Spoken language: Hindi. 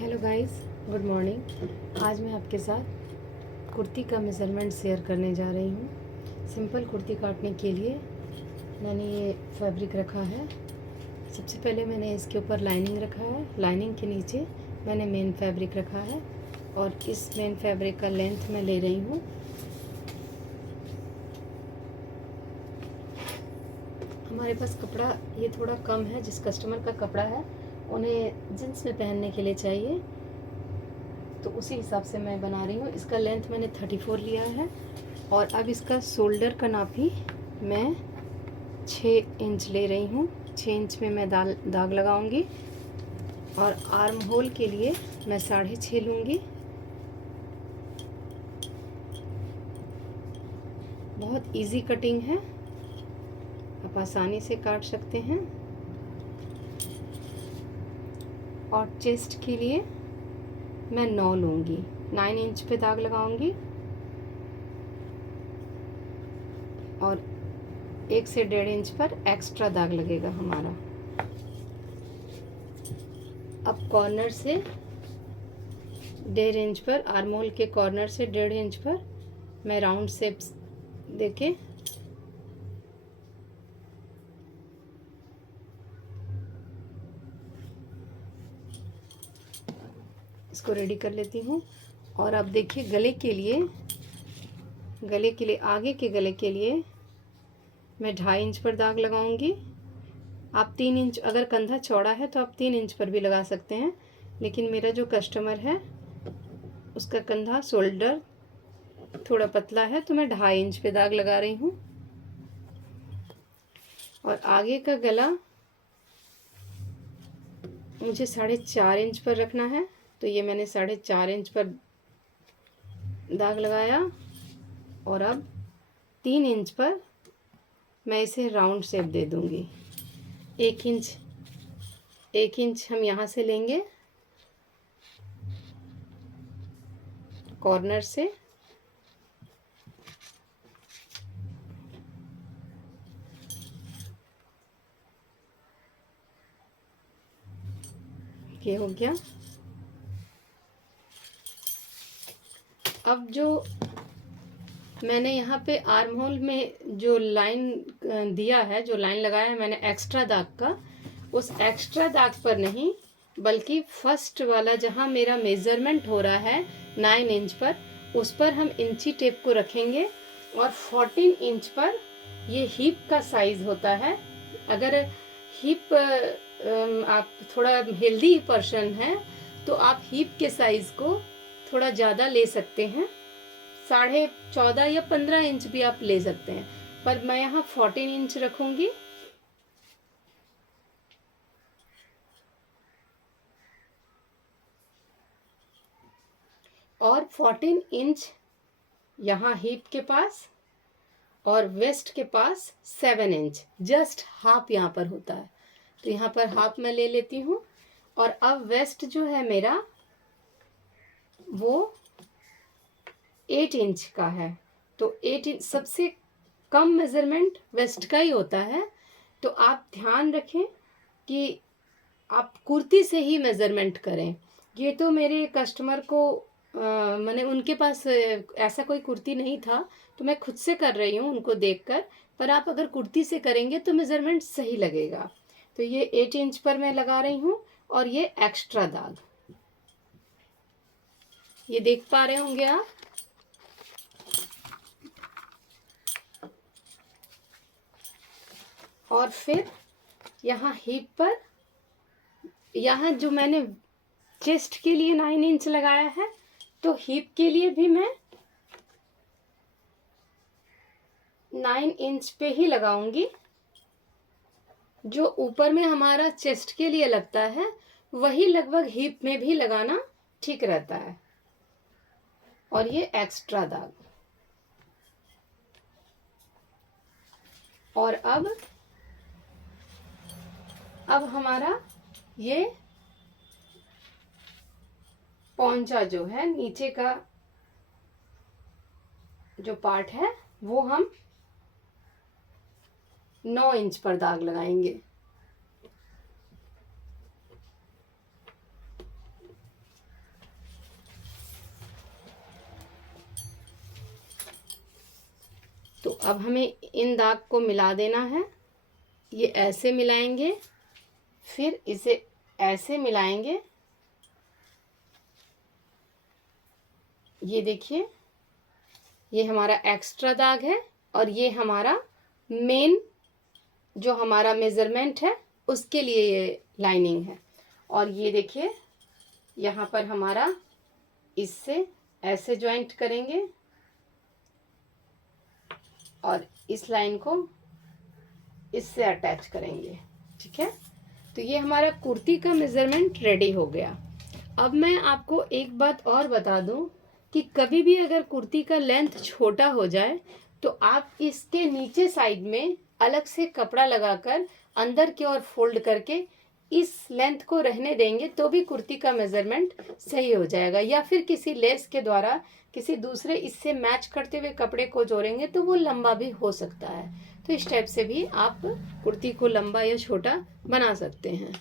Hello guys, good morning. आज मैं आपके साथ कुर्ती का मेज़रमेंट शेयर करने जा रही हूँ। सिंपल कुर्ती काटने के लिए मैंने ये फैब्रिक रखा है। सबसे पहले मैंने इसके ऊपर लाइनिंग रखा है। लाइनिंग के नीचे मैंने मेन फैब्रिक रखा है और इस मेन फैब्रिक का लेंथ मैं ले रही हूँ। हमारे पास कपड़ा ये थोड़ा कम है। जिस कस्टमर का कपड़ा है उन्हें जींस में पहनने के लिए चाहिए, तो उसी हिसाब से मैं बना रही हूँ। इसका लेंथ मैंने 34 लिया है और अब इसका शोल्डर का नाप ही मैं 6 इंच ले रही हूँ। 6 इंच में मैं दाग लगाऊंगी और आर्म होल के लिए मैं 6.5 लूँगी। बहुत इजी कटिंग है, आप आसानी से काट सकते हैं। और चेस्ट के लिए मैं 9 लूँगी। 9 इंच पे दाग लगाऊंगी और 1 से 1.5 इंच पर एक्स्ट्रा दाग लगेगा हमारा। अब कॉर्नर से 1.5 इंच पर, आर्म होल के कॉर्नर से 1.5 इंच पर मैं राउंड शेप्स देके इसको रेडी कर लेती हूँ। और अब देखिए गले के लिए आगे के गले के लिए मैं 2.5 इंच पर दाग लगाऊंगी। आप 3 इंच, अगर कंधा चौड़ा है तो आप 3 इंच पर भी लगा सकते हैं, लेकिन मेरा जो कस्टमर है उसका कंधा शोल्डर थोड़ा पतला है तो मैं 2.5 इंच पे दाग लगा रही हूँ। और आगे का गला मुझे 4.5 इंच पर रखना है, तो ये मैंने 4.5 इंच पर दाग लगाया। और अब 3 इंच पर मैं इसे राउंड शेप दे दूंगी। 1 इंच हम यहाँ से लेंगे कॉर्नर से, ये हो गया। अब जो मैंने यहाँ पे आर्म होल में जो लाइन दिया है, जो लाइन लगाया है मैंने एक्स्ट्रा दाग का, उस एक्स्ट्रा दाग पर नहीं बल्कि फर्स्ट वाला जहाँ मेरा मेज़रमेंट हो रहा है 9 इंच पर, उस पर हम इंची टेप को रखेंगे। और 14 इंच पर ये हिप का साइज़ होता है। अगर हिप आप थोड़ा हेल्दी पर्सन हैं तो आप हिप के साइज़ को थोड़ा ज़्यादा ले सकते हैं। 14.5 या 15 इंच भी आप ले सकते हैं, पर मैं यहाँ 14 इंच रखूंगी। और 14 इंच यहाँ हिप के पास और वेस्ट के पास 7 इंच, जस्ट हाफ यहाँ पर होता है, तो यहाँ पर हाफ मैं ले लेती हूँ। और अब वेस्ट जो है मेरा वो 8 इंच का है, तो 8 इंच सबसे कम मेज़रमेंट वेस्ट का ही होता है। तो आप ध्यान रखें कि आप कुर्ती से ही मेज़रमेंट करें। ये तो मेरे कस्टमर को मैंने उनके पास ऐसा कोई कुर्ती नहीं था तो मैं खुद से कर रही हूँ उनको देखकर, पर आप अगर कुर्ती से करेंगे तो मेज़रमेंट सही लगेगा। तो ये 8 इंच पर मैं लगा रही हूँ और ये एक्स्ट्रा दाग, ये देख पा रहे होंगे आप। और फिर यहाँ हिप पर, यहाँ जो मैंने चेस्ट के लिए 9 इंच लगाया है, तो हिप के लिए भी मैं 9 इंच पे ही लगाऊंगी। जो ऊपर में हमारा चेस्ट के लिए लगता है वही लगभग हिप में भी लगाना ठीक रहता है। और ये एक्स्ट्रा दाग। और अब हमारा ये पौंचा जो है, नीचे का जो पार्ट है वो हम 9 इंच पर दाग लगाएंगे। अब हमें इन दाग को मिला देना है। ये ऐसे मिलाएंगे, फिर इसे ऐसे मिलाएंगे। ये देखिए, ये हमारा एक्स्ट्रा दाग है और ये हमारा मेन जो हमारा मेज़रमेंट है उसके लिए ये लाइनिंग है। और ये देखिए, यहाँ पर हमारा इससे ऐसे जॉइंट करेंगे और इस लाइन को इससे अटैच करेंगे। ठीक है, तो ये हमारा कुर्ती का मेज़रमेंट रेडी हो गया। अब मैं आपको एक बात और बता दूं कि कभी भी अगर कुर्ती का लेंथ छोटा हो जाए तो आप इसके नीचे साइड में अलग से कपड़ा लगाकर अंदर की ओर फोल्ड करके इस लेंथ को रहने देंगे तो भी कुर्ती का मेज़रमेंट सही हो जाएगा। या फिर किसी लेस के द्वारा किसी दूसरे इससे मैच करते हुए कपड़े को जोड़ेंगे तो वो लंबा भी हो सकता है। तो इस टाइप से भी आप कुर्ती को लंबा या छोटा बना सकते हैं।